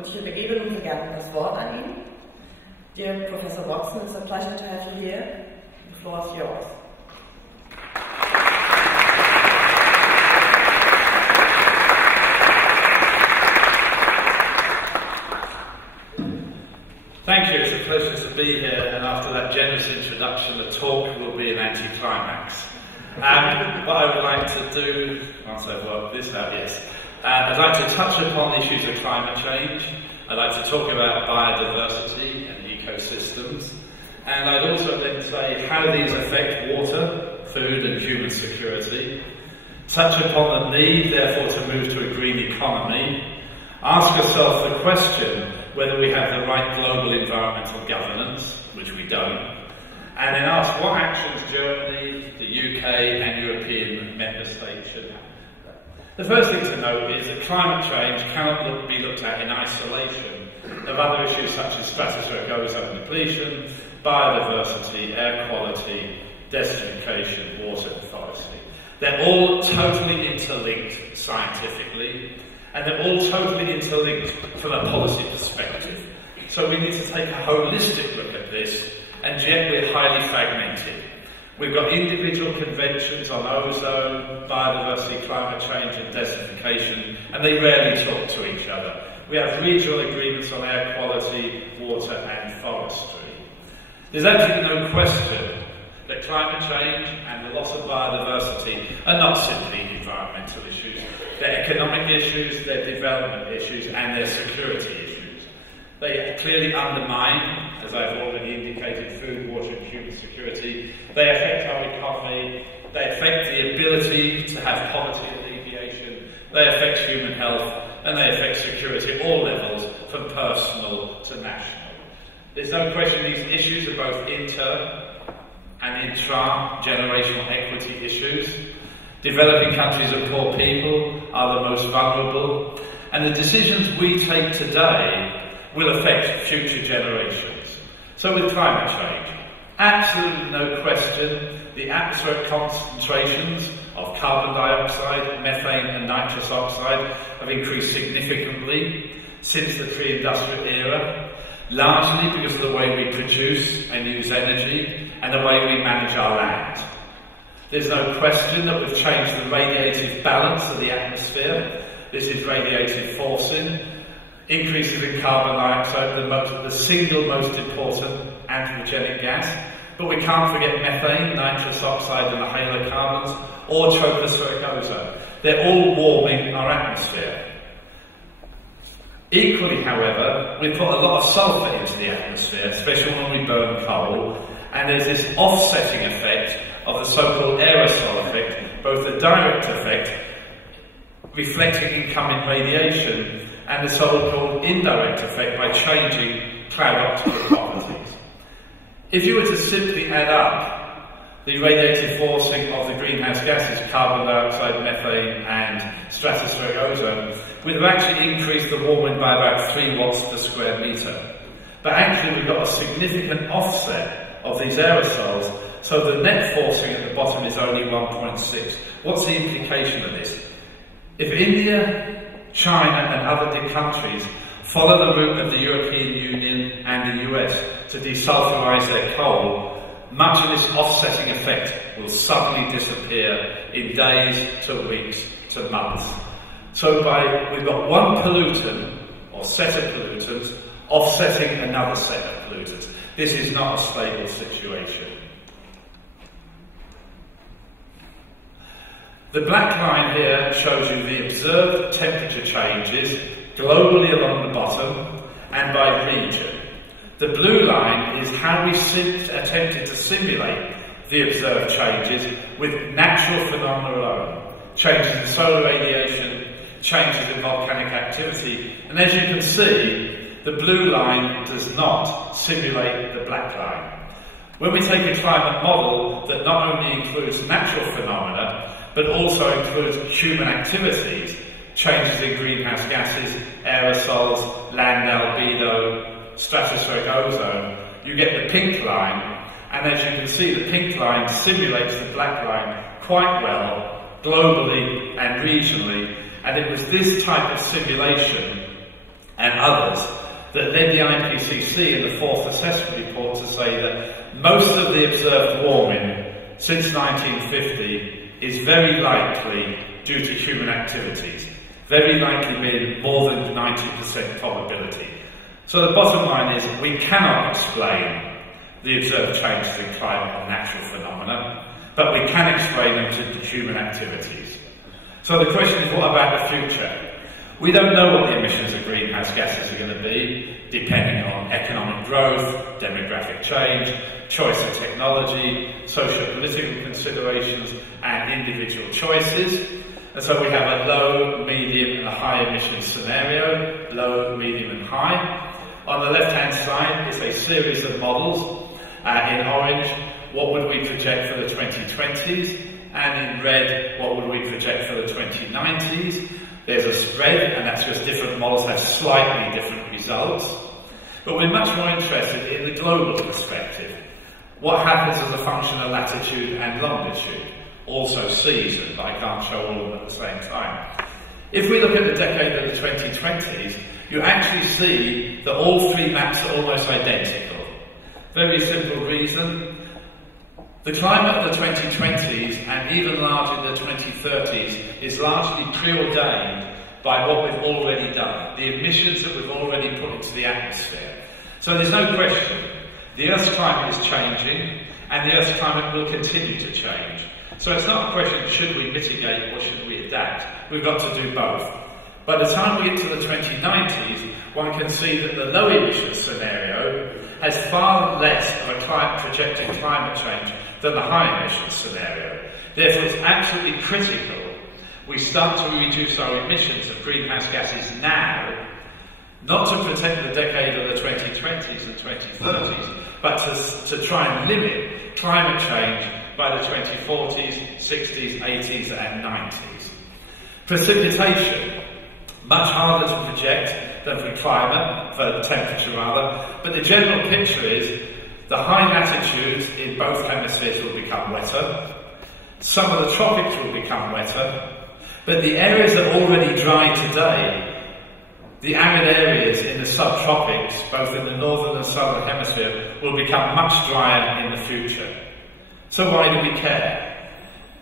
Und ich übergebe nun gerne das Wort an ihn. Dear Professor Watson, it's a pleasure to have you here. The floor is yours. Thank you, it's a pleasure to be here, and after that generous introduction, the talk will be an anticlimax. What I would like to do, once I've worked this out, I'd like to touch upon the issues of climate change. I'd like to talk about biodiversity and ecosystems, and I'd also then say how these affect water, food and human security, touch upon the need, therefore, to move to a green economy, ask ourselves the question whether we have the right global environmental governance, which we don't, and then ask what actions Germany, the UK and European member states should have. The first thing to note is that climate change cannot be looked at in isolation of other issues such as stratospheric ozone depletion, biodiversity, air quality, desertification, water and forestry. They're all totally interlinked scientifically, and they're all totally interlinked from a policy perspective. So we need to take a holistic look at this, and yet we're highly fragmented. We've got individual conventions on ozone, biodiversity, climate change and desertification, and they rarely talk to each other. We have regional agreements on air quality, water and forestry. There's absolutely no question that climate change and the loss of biodiversity are not simply environmental issues. They're economic issues, they're development issues, and they're security issues. They clearly undermine, as I've already indicated, food, water and human security. They affect our economy, they affect the ability to have poverty alleviation, they affect human health, and they affect security at all levels, from personal to national. There's no question these issues are both inter- and intra-generational equity issues. Developing countries and poor people are the most vulnerable, and the decisions we take today will affect future generations. So with climate change, absolutely no question, the atmospheric concentrations of carbon dioxide, methane and nitrous oxide have increased significantly since the pre-industrial era, largely because of the way we produce and use energy and the way we manage our land. There's no question that we've changed the radiative balance of the atmosphere. This is radiative forcing. Increases in carbon dioxide, the single most important anthropogenic gas. But we can't forget methane, nitrous oxide and the halocarbons, or tropospheric ozone. They're all warming our atmosphere. Equally, however, we put a lot of sulphur into the atmosphere, especially when we burn coal, and there's this offsetting effect of the so-called aerosol effect, both the direct effect, reflecting incoming radiation, and the so-called indirect effect by changing cloud optical properties. If you were to simply add up the radiative forcing of the greenhouse gases, carbon dioxide, methane and stratospheric ozone, we'd have actually increased the warming by about 3 watts per square metre. But actually we've got a significant offset of these aerosols, so the net forcing at the bottom is only 1.6. What's the implication of this? If India, China and other countries follow the route of the European Union and the US to desulfurise their coal, much of this offsetting effect will suddenly disappear in days to weeks to months. So we've got one pollutant or set of pollutants offsetting another set of pollutants. This is not a stable situation. The black line here shows you the observed temperature changes globally along the bottom and by region. The blue line is how we attempted to simulate the observed changes with natural phenomena alone. Changes in solar radiation, changes in volcanic activity, and as you can see, the blue line does not simulate the black line. When we take a climate model that not only includes natural phenomena, but also includes human activities, changes in greenhouse gases, aerosols, land albedo, stratospheric ozone, you get the pink line, and as you can see, the pink line simulates the black line quite well, globally and regionally, and it was this type of simulation and others that led the IPCC in the fourth assessment report to say that most of the observed warming since 1950 is very likely due to human activities, very likely being more than 90% probability. So the bottom line is we cannot explain the observed changes in climate or natural phenomena, but we can explain them to human activities. So the question is, what about the future? We don't know what the emissions of greenhouse gases are going to be, depending on economic growth, demographic change, choice of technology, social-political considerations, and individual choices. And so we have a low, medium, and a high emissions scenario, low, medium, and high. On the left-hand side is a series of models. In orange, what would we project for the 2020s? And in red, what would we project for the 2090s? There's a spread, and that's because different models have slightly different results. But we're much more interested in the global perspective. What happens as a function of latitude and longitude? Also season, but I can't show all of them at the same time. If we look at the decade of the 2020s, you actually see that all three maps are almost identical. Very simple reason. The climate of the 2020s, and even largely the 2030s, is largely preordained by what we've already done, the emissions that we've already put into the atmosphere. So there's no question, the Earth's climate is changing, and the Earth's climate will continue to change. So it's not a question, should we mitigate or should we adapt? We've got to do both. By the time we get to the 2090s, one can see that the low emissions scenario has far less of a projected climate change than the high emissions scenario. Therefore, it's absolutely critical we start to reduce our emissions of greenhouse gases now, not to protect the decade of the 2020s and 2030s, but to try and limit climate change by the 2040s, 60s, 80s and 90s. Precipitation, much harder to project than for climate, for temperature rather, but the general picture is the high latitudes in both hemispheres will become wetter, some of the tropics will become wetter, but the areas that are already dry today, the arid areas in the subtropics, both in the northern and southern hemisphere, will become much drier in the future. So why do we care?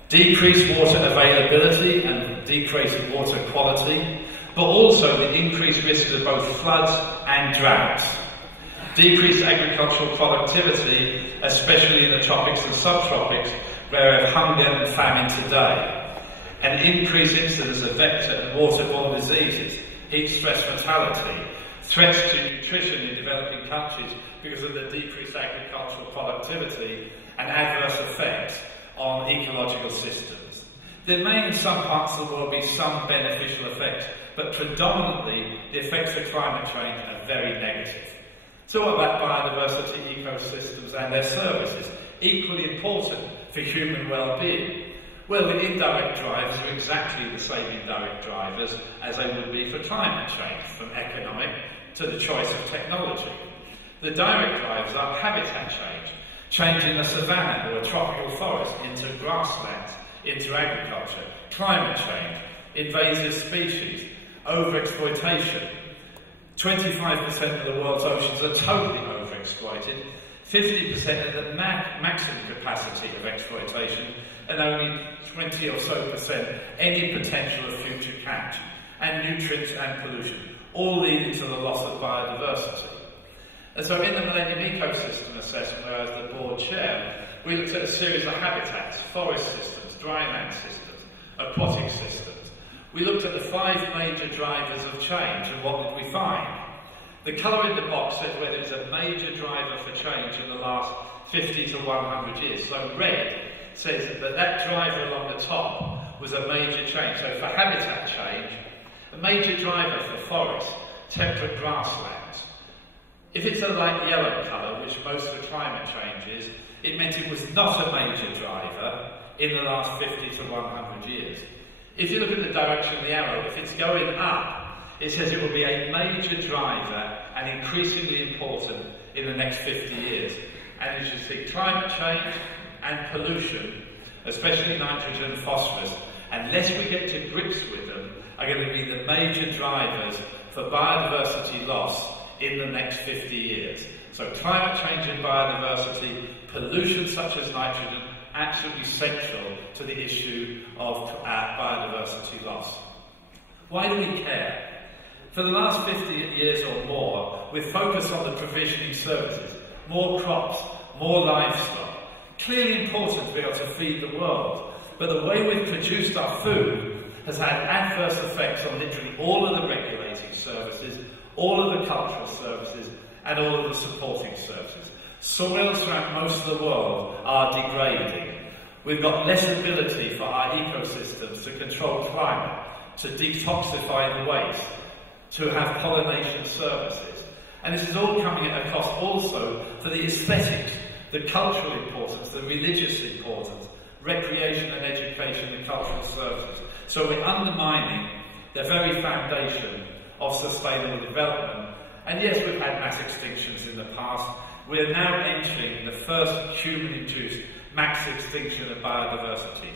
Decreased water availability and decreased water quality, but also the increased risk of both floods and droughts. Decreased agricultural productivity, especially in the tropics and subtropics, where we have hunger and famine today. An increased incidence of vector and waterborne diseases, heat stress mortality, threats to nutrition in developing countries because of the decreased agricultural productivity, and adverse effects on ecological systems. There may in some parts of the world be some beneficial effects, but predominantly the effects of climate change are very negative. So what about biodiversity, ecosystems and their services? Equally important for human well-being. Well, the indirect drivers are exactly the same indirect drivers as they would be for climate change, from economic to the choice of technology. The direct drivers are habitat change, changing the savanna or a tropical forest into grasslands, into agriculture, climate change, invasive species, overexploitation. 25% of the world's oceans are totally overexploited, 50% of the maximum capacity of exploitation, and only 20 or so percent any potential of future catch, and nutrients and pollution, all leading to the loss of biodiversity. And so in the Millennium Ecosystem Assessment, where I was the board chair, we looked at a series of habitats, forest systems, dryland systems, aquatic systems. We looked at the 5 major drivers of change, and what did we find? The colour in the box says whether it's a major driver for change in the last 50 to 100 years. So red says that that driver along the top was a major change. So for habitat change, a major driver for forests, temperate grasslands. If it's a light yellow colour, which most of the climate change is, it meant it was not a major driver in the last 50 to 100 years. If you look at the direction of the arrow, if it's going up, it says it will be a major driver and increasingly important in the next 50 years. And as you see, climate change and pollution, especially nitrogen and phosphorus, unless we get to grips with them, are going to be the major drivers for biodiversity loss in the next 50 years. So climate change and biodiversity, pollution such as nitrogen, absolutely central to the issue of biodiversity loss. Why do we care? For the last 50 years or more, we've focused on the provisioning services, more crops, more livestock. Clearly important to be able to feed the world, but the way we've produced our food has had adverse effects on literally all of the regulating services, all of the cultural services, and all of the supporting services. Soils throughout most of the world are degrading. We've got less ability for our ecosystems to control climate, to detoxify the waste, to have pollination services. And this is all coming across also for the aesthetics, the cultural importance, the religious importance, recreation and education and cultural services. So we're undermining the very foundation of sustainable development. And yes, we've had mass extinctions in the past. We're now entering the first human-induced mass extinction of biodiversity.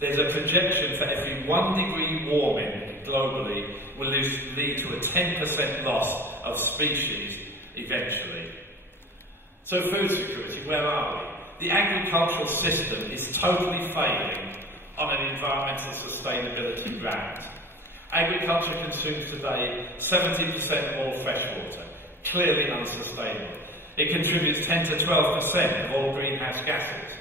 There's a projection for every 1 degree warming globally will lead to a 10% loss of species eventually. So food security, where are we? The agricultural system is totally failing on an environmental sustainability ground. Agriculture consumes today 70% of all fresh water, clearly unsustainable. It contributes 10 to 12% of all greenhouse gases.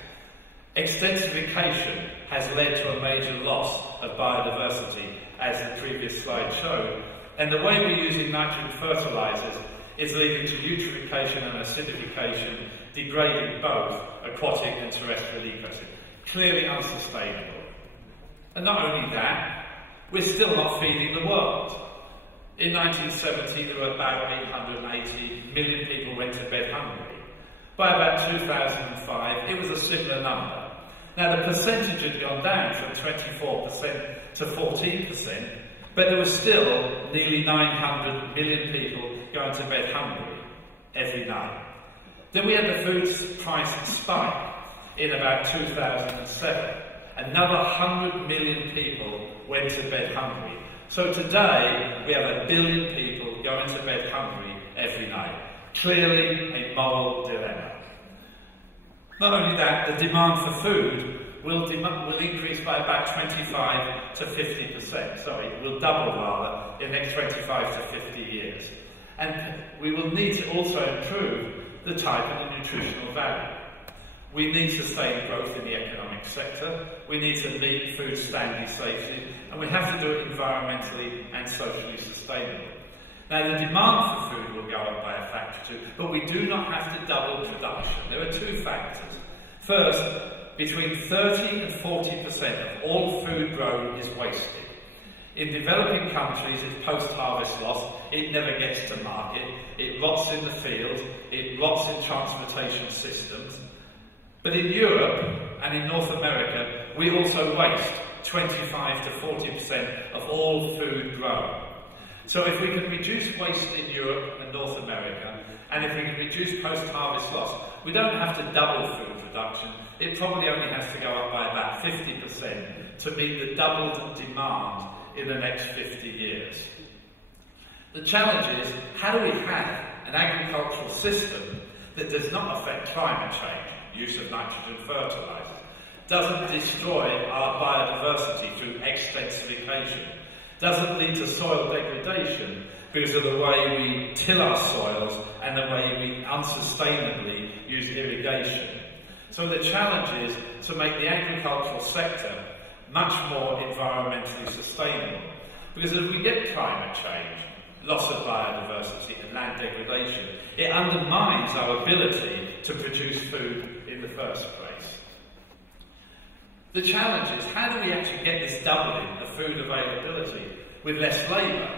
Extensification has led to a major loss of biodiversity, as the previous slide showed, and the way we're using nitrogen fertilisers is leading to eutrophication and acidification, degrading both aquatic and terrestrial ecosystems. Clearly unsustainable. And not only that, we're still not feeding the world. In 1970, there were about 880 million people went to bed hungry. By about 2005, it was a similar number. Now, the percentage had gone down from 24% to 14%, but there was still nearly 900 million people going to bed hungry every night. Then we had the food price spike in about 2007. Another 100 million people went to bed hungry. So today, we have 1 billion people going to bed hungry every night. Clearly a moral dilemma. Not only that, the demand for food will increase by about 25 to 50%. Sorry, will double rather in the next 25 to 50 years. And we will need to also improve the type and the nutritional value. We need sustained growth in the economic sector, we need to meet food standing safely, and we have to do it environmentally and socially sustainably. Now, the demand for food will go up by a factor 2, but we do not have to double production. There are 2 factors. First, between 30 and 40% of all food grown is wasted. In developing countries, it's post-harvest loss, it never gets to market, it rots in the field, it rots in transportation systems. But in Europe and in North America, we also waste 25 to 40% of all food grown. So if we can reduce waste in Europe and North America, and if we can reduce post-harvest loss, we don't have to double food production. It probably only has to go up by about 50% to meet the doubled demand in the next 50 years. The challenge is, how do we have an agricultural system that does not affect climate change, use of nitrogen fertilisers, doesn't destroy our biodiversity through extensification, doesn't lead to soil degradation because of the way we till our soils and the way we unsustainably use irrigation. So the challenge is to make the agricultural sector much more environmentally sustainable. Because as we get climate change, loss of biodiversity and land degradation, it undermines our ability to produce food in the first place. The challenge is, how do we actually get this doubling of food availability with less labour,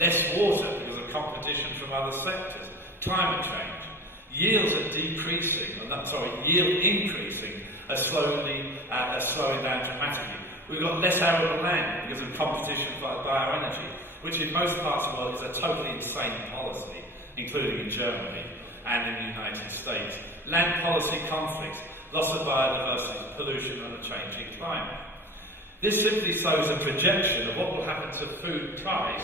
less water because of competition from other sectors, climate change, yields are decreasing, yield increasing are slowing down dramatically. We've got less arable land because of competition for bioenergy, which in most parts of the world is a totally insane policy, including in Germany and in the United States. Land policy conflicts, loss of biodiversity, pollution and a changing climate. This simply shows a projection of what will happen to food price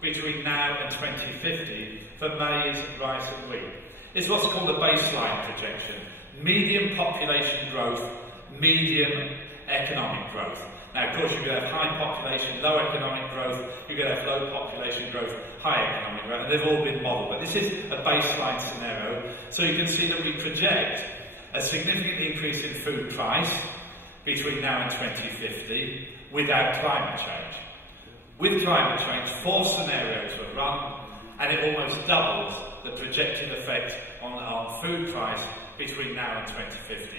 between now and 2050 for maize, rice and wheat. It's what's called the baseline projection. Medium population growth, medium economic growth. Now, of course, you're going to have high population, low economic growth, you're going to have low population growth, high economic growth, and they've all been modelled. But this is a baseline scenario, so you can see that we project a significant increase in food price between now and 2050 without climate change. With climate change, 4 scenarios were run, and it almost doubles the projected effect on food price between now and 2050.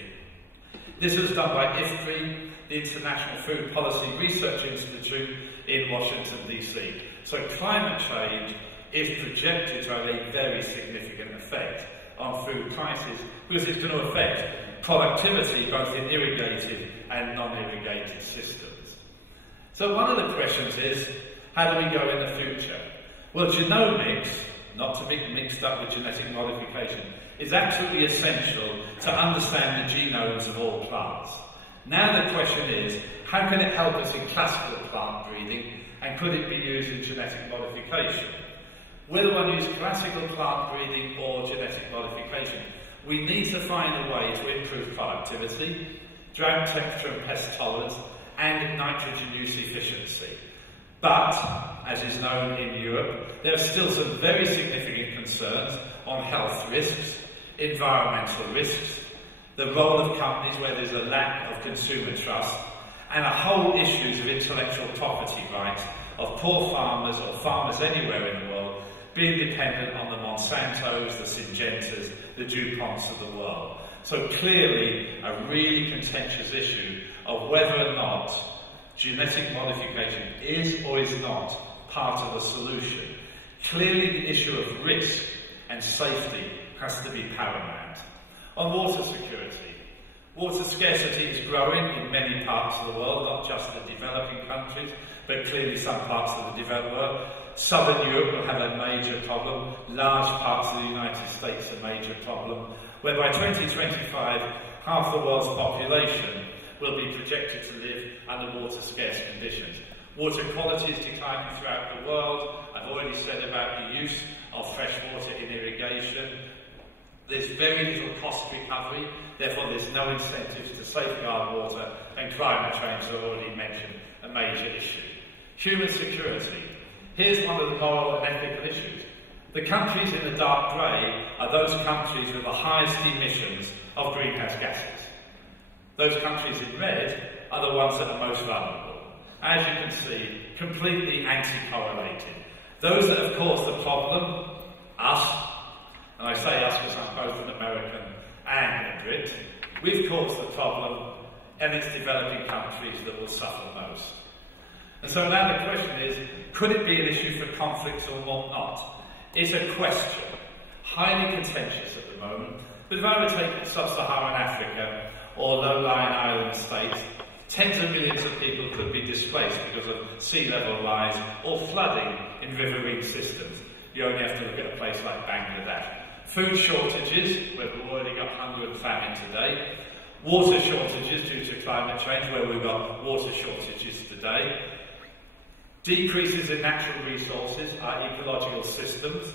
This was done by IFPRI, the International Food Policy Research Institute in Washington, DC. So climate change is projected to have a very significant effect on food prices because it's going to affect productivity both in irrigated and non-irrigated systems. So one of the questions is, how do we go in the future? Well, genomics, not to be mixed up with genetic modification, is absolutely essential to understand the genomes of all plants. Now the question is, how can it help us in classical plant breeding, and could it be used in genetic modification? Whether one uses classical plant breeding or genetic modification, we need to find a way to improve productivity, drought temperature and pest tolerance, and nitrogen use efficiency. But, as is known in Europe, there are still some very significant concerns on health risks, environmental risks, the role of companies where there's a lack of consumer trust, and a whole issues of intellectual property rights of poor farmers or farmers anywhere in the world being dependent on the Monsantos, the Syngentas, the DuPonts of the world. So clearly a really contentious issue of whether or not genetic modification is or is not part of the solution. Clearly the issue of risk and safety has to be paramount. On water security, water scarcity is growing in many parts of the world, not just the developing countries, but clearly some parts of the developed world. Southern Europe will have a major problem, large parts of the United States a major problem, where by 2025 half the world's population will be projected to live under water scarce conditions. Water quality is declining throughout the world. I've already said about the use of fresh water in irrigation. There's very little cost recovery, therefore there's no incentives to safeguard water, and climate change, as I already mentioned, a major issue. Human security. Here's one of the moral and ethical issues. The countries in the dark grey are those countries with the highest emissions of greenhouse gases. Those countries in red are the ones that are most vulnerable. As you can see, completely anti-correlated. Those that have caused the problem, us, and I say us because I'm both an American and a Brit, we've caused the problem, and it's developing countries that will suffer most. And so now the question is, could it be an issue for conflicts or not? It's a question, highly contentious at the moment, but if I were to take sub-Saharan Africa or low-lying island states, tens of millions of people could be displaced because of sea level rise or flooding in riverine systems. You only have to look at a place like Bangladesh. Food shortages, where we've already got hunger and famine today. Water shortages due to climate change, where we've got water shortages today. Decreases in natural resources, our ecological systems.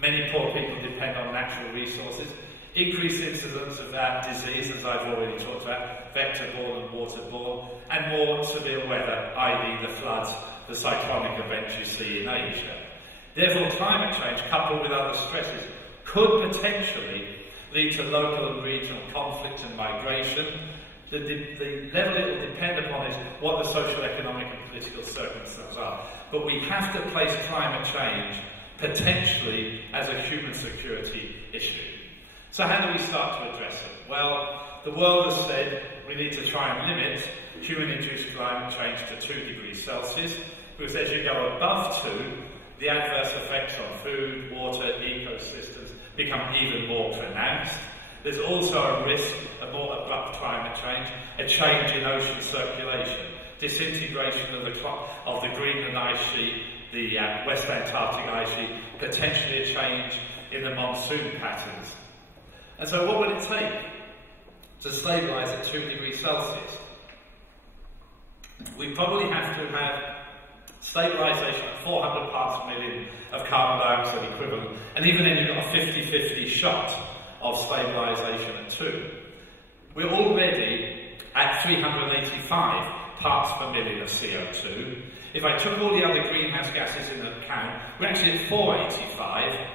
Many poor people depend on natural resources. Increased incidence of that disease, as I've already talked about, vector-borne and water-borne, and more severe weather, i.e. the floods, the cyclonic events you see in Asia. Therefore, climate change, coupled with other stresses, could potentially lead to local and regional conflict and migration. The level it will depend upon is what the social, economic and political circumstances are. But we have to place climate change potentially as a human security issue. So how do we start to address it? Well, the world has said we need to try and limit human-induced climate change to 2 degrees Celsius, because as you go above 2, the adverse effects on food, water, ecosystems become even more pronounced. There's also a risk of more abrupt climate change, a change in ocean circulation, disintegration of the Greenland ice sheet, the West Antarctic ice sheet, potentially a change in the monsoon patterns. And so what would it take to stabilise at 2 degrees Celsius? We probably have to have Stabilisation at 400 parts per million of carbon dioxide equivalent, and even then you've got a 50-50 shot of stabilisation at 2. We're already at 385 parts per million of CO2. If I took all the other greenhouse gases into account, we're actually at 485.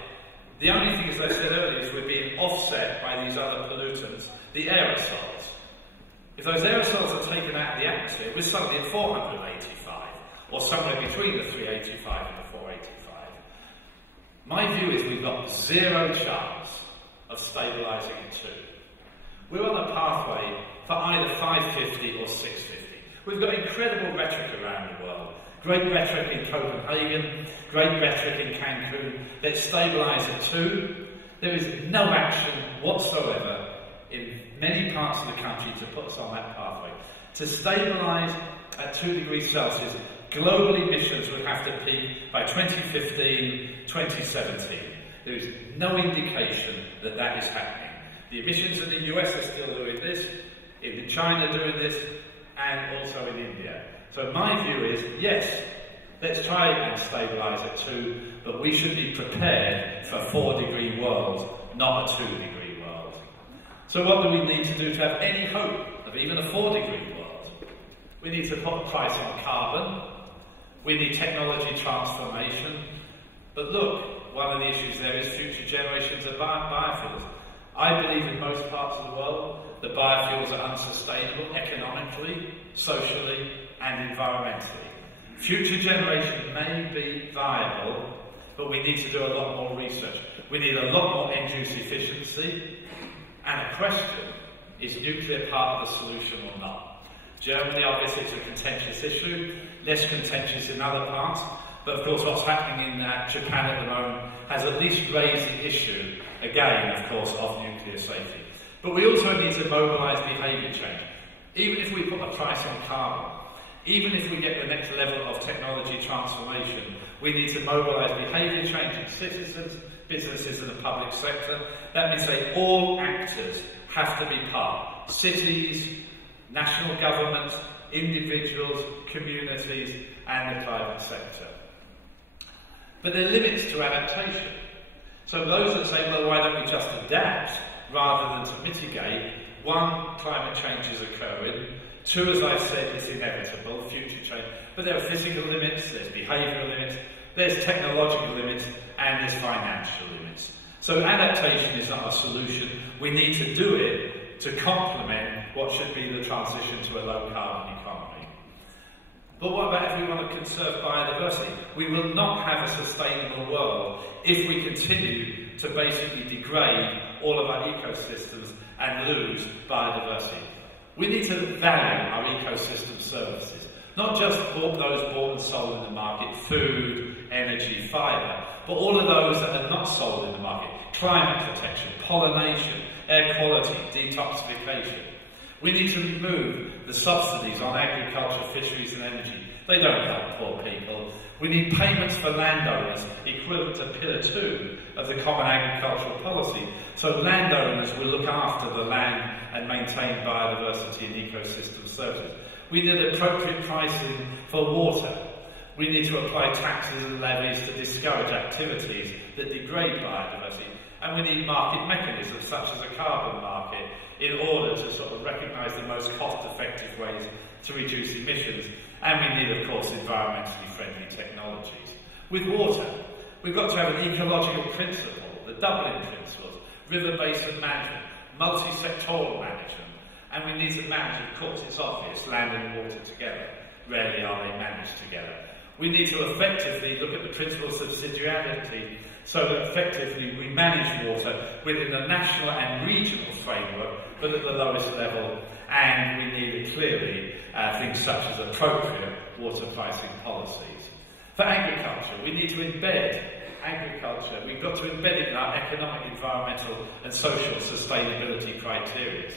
The only thing, as I said earlier, is we're being offset by these other pollutants, the aerosols. If those aerosols are taken out of the atmosphere, we're suddenly at 485, or somewhere between the 385 and the 485. My view is we've got zero chance of stabilising at 2. We're on a pathway for either 550 or 650. We've got incredible rhetoric around the world. Great rhetoric in Copenhagen, great rhetoric in Cancun. Let's stabilise at 2. There is no action whatsoever in many parts of the country to put us on that pathway. To stabilise at 2 degrees Celsius, global emissions would have to peak by 2015, 2017. There is no indication that that is happening. The emissions in the US are still doing this, in China doing this, and also in India. So my view is, yes, let's try and stabilise at 2, but we should be prepared for a 4-degree world, not a 2-degree world. So what do we need to do to have any hope of even a 4-degree world? We need to put a price on carbon. We need technology transformation. But look, one of the issues there is future generations of biofuels. I believe in most parts of the world that biofuels are unsustainable economically, socially and environmentally. Future generations may be viable, but we need to do a lot more research. We need a lot more end-use efficiency, and a question, is nuclear part of the solution or not? Germany, obviously, it's a contentious issue, less contentious in other parts, but of course what's happening in Japan at the moment has at least raised the issue, again, of course, of nuclear safety. But we also need to mobilise behaviour change. Even if we put a price on carbon, even if we get the next level of technology transformation, we need to mobilise behaviour change in citizens, businesses and the public sector. That means that all actors have to be part. Cities, national government, individuals, communities and the private sector. But there are limits to adaptation. So those that say, well, why don't we just adapt rather than to mitigate? One, climate change is occurring. Two, as I said, it's inevitable, future change. But there are physical limits, there's behavioural limits, there's technological limits, and there's financial limits. So adaptation is not a solution. We need to do it to complement what should be the transition to a low-carbon economy. But what about if we want to conserve biodiversity? We will not have a sustainable world if we continue to basically degrade all of our ecosystems and lose biodiversity. We need to value our ecosystem services, not just those bought and sold in the market, food, energy, fibre, but all of those that are not sold in the market, climate protection, pollination, air quality, detoxification. We need to remove the subsidies on agriculture, fisheries and energy. They don't help poor people. We need payments for landowners equivalent to Pillar 2 of the Common Agricultural Policy, so landowners will look after the land and maintain biodiversity and ecosystem services. We need appropriate pricing for water. We need to apply taxes and levies to discourage activities that degrade biodiversity. And we need market mechanisms such as a carbon market in order to sort of recognise the most cost-effective ways to reduce emissions. And we need, of course, environmentally friendly technologies. With water, we've got to have an ecological principle, the Dublin Principles, river basin management, multi-sectoral management, and we need to manage, of course, it's obvious, land and water together. Rarely are they managed together. We need to effectively look at the principle of subsidiarity so that effectively we manage water within the national and regional framework, but at the lowest level, and we need clearly things such as appropriate water pricing policies. For agriculture, we need to embed agriculture, we've got to embed it in our economic, environmental and social sustainability criteria.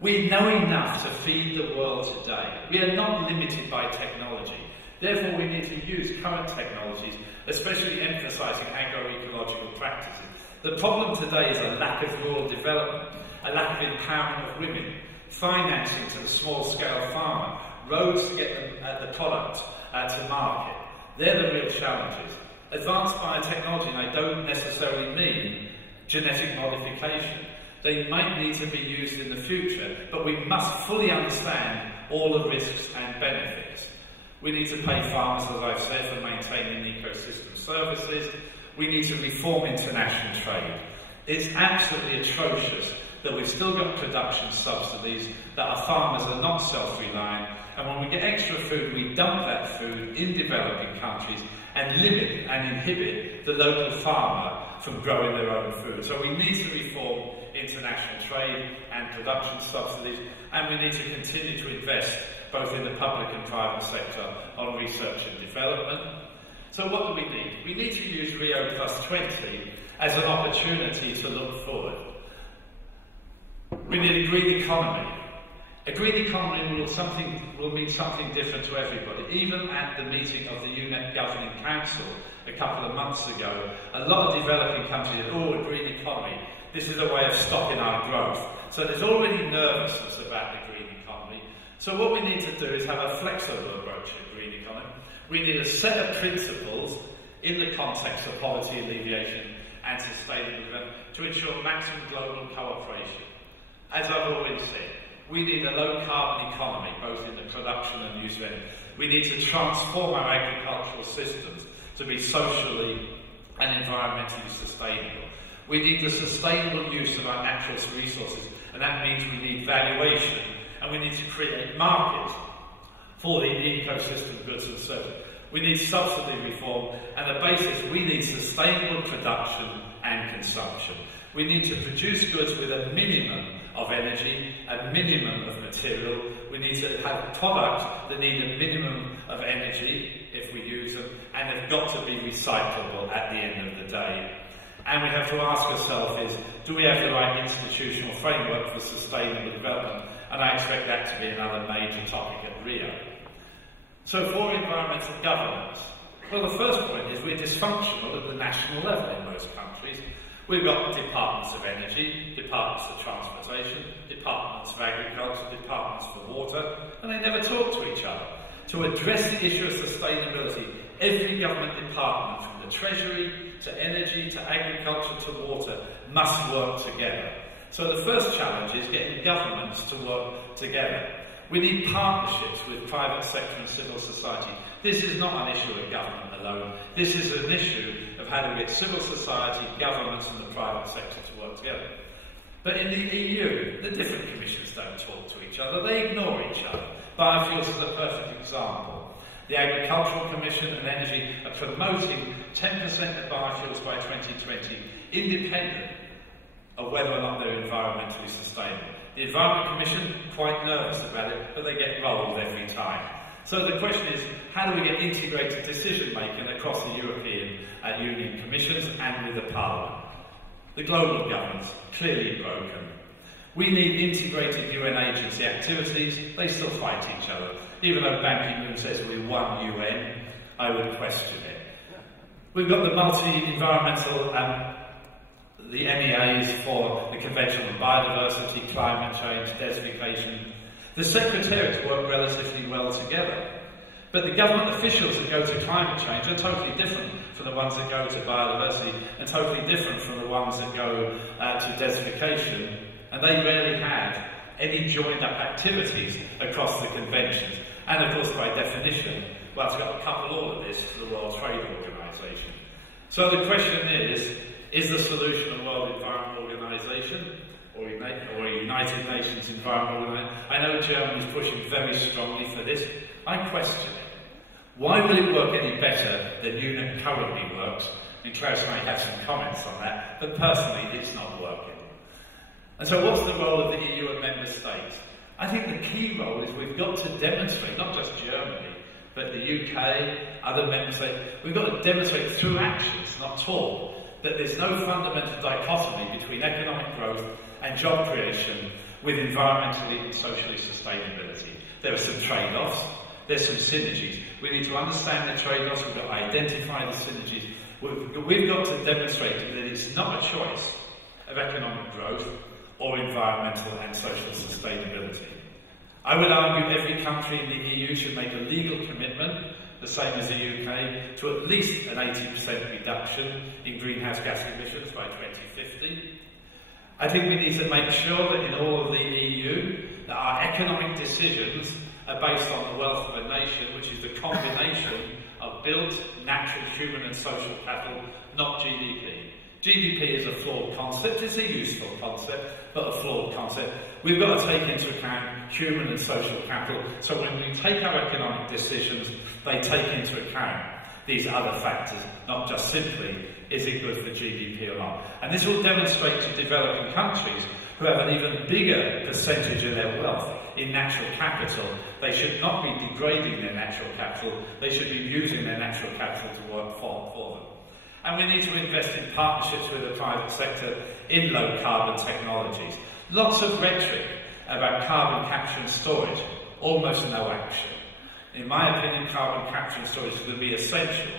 We know enough to feed the world today. We are not limited by technology. Therefore, we need to use current technologies, especially emphasising agroecological practices. The problem today is a lack of rural development, a lack of empowerment of women, financing to the small-scale farmer, roads to get the product to market. They're the real challenges. Advanced biotechnology, and I don't necessarily mean genetic modification. They might need to be used in the future, but we must fully understand all the risks and benefits. We need to pay farmers, as I've said, for maintaining ecosystem services. We need to reform international trade. It's absolutely atrocious that we've still got production subsidies, that our farmers are not self-reliant, and when we get extra food, we dump that food in developing countries and limit and inhibit the local farmer from growing their own food. So we need to reform international trade and production subsidies, and we need to continue to invest both in the public and private sector on research and development. So what do we need? We need to use Rio+20 as an opportunity to look forward. We need a green economy. A green economy will mean something different to everybody. Even at the meeting of the UNEP Governing Council a couple of months ago, a lot of developing countries said, oh, a green economy, this is a way of stopping our growth. So there's already nervousness about the green economy. So what we need to do is have a flexible approach to the green economy. We need a set of principles in the context of poverty alleviation and sustainable development to ensure maximum global cooperation. As I've already said, we need a low-carbon economy, both in the production and use of energy. We need to transform our agricultural systems to be socially and environmentally sustainable. We need the sustainable use of our natural resources, and that means we need valuation, and we need to create markets for the ecosystem goods and services. We need subsidy reform, and the basis, we need sustainable production and consumption. We need to produce goods with a minimum of energy, a minimum of material. We need to have products that need a minimum of energy if we use them, and they've got to be recyclable at the end of the day. And we have to ask ourselves is, do we have the right institutional framework for sustainable development? And I expect that to be another major topic at Rio. So for environmental governance, well, the first point is we're dysfunctional at the national level in most countries. We've got departments of energy, departments of transportation, departments of agriculture, departments for water, and they never talk to each other. To address the issue of sustainability, every government department, from the Treasury to energy to agriculture to water, must work together. So the first challenge is getting governments to work together. We need partnerships with private sector and civil society. This is not an issue of government alone. This is an issue of how to get civil society, governments and the private sector to work together. But in the EU, the different commissions don't talk to each other. They ignore each other. Biofuels is a perfect example. The Agricultural Commission and Energy are promoting 10% of biofuels by 2020, independent of whether or not they're environmentally sustainable. The Environment Commission, quite nervous about it, but they get rolled every time. So the question is, how do we get integrated decision-making across the European Union Commissions and with the Parliament? The global governance, clearly broken. We need integrated UN agency activities. They still fight each other. Even though Ban Ki-moon says we're one UN, I would question it. We've got the multi-environmental the MEAs for the Convention on Biodiversity, Climate Change, Desertification. The secretariats work relatively well together, but the government officials that go to climate change are totally different from the ones that go to biodiversity and totally different from the ones that go to desertification, and they rarely have any joined-up activities across the conventions. And of course, by definition, well, it's got to couple all of this to the World Trade Organization. So the question is the solution a World Environment Organization or a United Nations Environment Organization? I know Germany is pushing very strongly for this. I question it. Why will it work any better than UNEP currently works? And Klaus may have some comments on that, but personally it's not working. And so what's the role of the EU and member states? I think the key role is we've got to demonstrate, not just Germany, but the UK, other member states, we've got to demonstrate through actions, not talk, that there's no fundamental dichotomy between economic growth and job creation with environmentally and socially sustainability. There are some trade-offs, there's some synergies. We need to understand the trade-offs, we've got to identify the synergies. We've got to demonstrate that it's not a choice of economic growth or environmental and social sustainability. I would argue every country in the EU should make a legal commitment the same as the UK, to at least an 80% reduction in greenhouse gas emissions by 2050. I think we need to make sure that in all of the EU, that our economic decisions are based on the wealth of a nation, which is the combination of built, natural, human and social capital, not GDP. GDP is a flawed concept. It's a useful concept, but a flawed concept. We've got to take into account human and social capital, so when we take our economic decisions, they take into account these other factors, not just simply, is it good for GDP or not? And this will demonstrate to developing countries who have an even bigger percentage of their wealth in natural capital. They should not be degrading their natural capital, they should be using their natural capital to work for them. And we need to invest in partnerships with the private sector in low carbon technologies. Lots of rhetoric about carbon capture and storage, almost no action. In my opinion, carbon capture and storage is going to be essential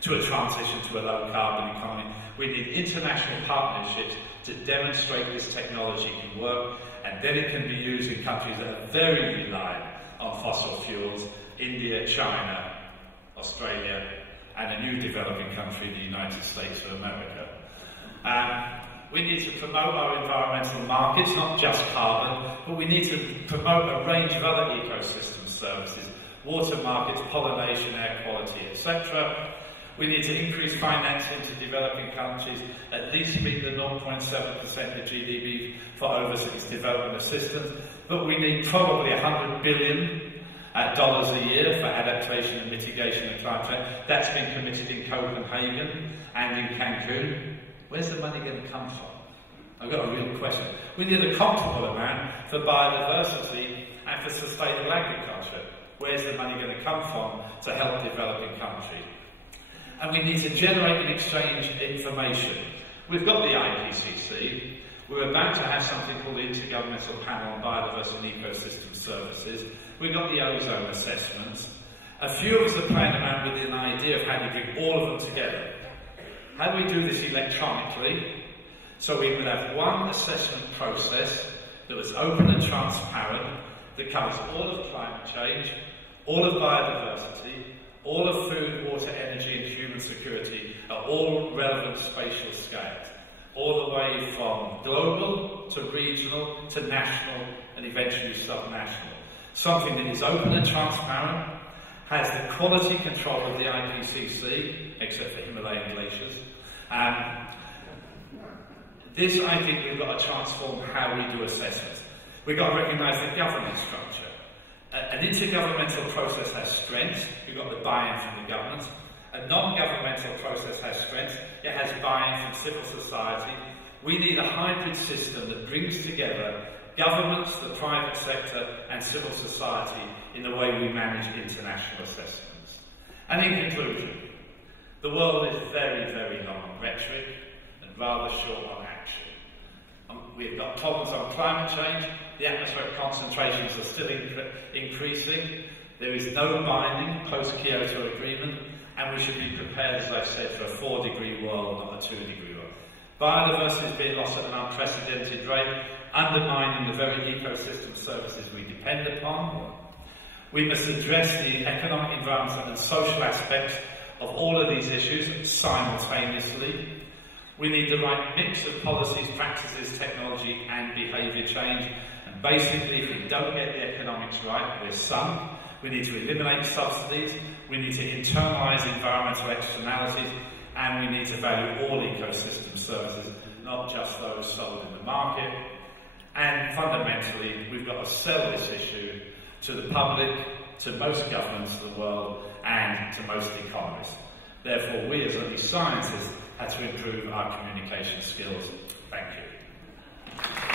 to a transition to a low carbon economy. We need international partnerships to demonstrate this technology can work, and then it can be used in countries that are very reliant on fossil fuels, India, China, Australia, and a new developing country, the United States of America. We need to promote our environmental markets, not just carbon, but we need to promote a range of other ecosystem services, water markets, pollination, air quality, etc. We need to increase financing to developing countries, at least meet the 0.7% of GDP for overseas development assistance, but we need probably $100 billion a year for adaptation and mitigation of climate change. That's been committed in Copenhagen and in Cancun. Where's the money going to come from? I've got a real question. We need a comparable amount for biodiversity and for sustainable agriculture. Where's the money going to come from to help developing countries? And we need to generate and exchange information. We've got the IPCC. We're about to have something called the Intergovernmental Panel on Biodiversity and Ecosystem Services. We've got the ozone assessments. A few of us are playing around with an idea of how to bring all of them together. How do we do this electronically? So we would have one assessment process that was open and transparent, that covers all of climate change, all of biodiversity, all of food, water, energy and human security at all relevant spatial scales, all the way from global to regional to national and eventually subnational. Something that is open and transparent, has the quality control of the IPCC, except for Himalayan glaciers. This, I think, we've got to transform how we do assessments. We've got to recognise the governance structure. An intergovernmental process has strengths. We've got the buy-in from the government. A non-governmental process has strengths. It has buy-in from civil society. We need a hybrid system that brings together governments, the private sector and civil society in the way we manage international assessments. And in conclusion, the world is very, very long on rhetoric and rather short on action. We've got problems on climate change, the atmospheric concentrations are still increasing, there is no binding post-Kyoto agreement, and we should be prepared, as I've said, for a 4-degree world, not a 2-degree world. Biodiversity is being lost at an unprecedented rate, undermining the very ecosystem services we depend upon. We must address the economic, environmental and social aspects of all of these issues simultaneously. We need the right mix of policies, practices, technology and behaviour change. And basically, if we don't get the economics right, we're sunk. We need to eliminate subsidies, we need to internalise environmental externalities, and we need to value all ecosystem services, not just those sold in the market. And fundamentally, we've got to sell this issue to the public, to most governments of the world, and to most economists. Therefore, we as early scientists had to improve our communication skills. Thank you.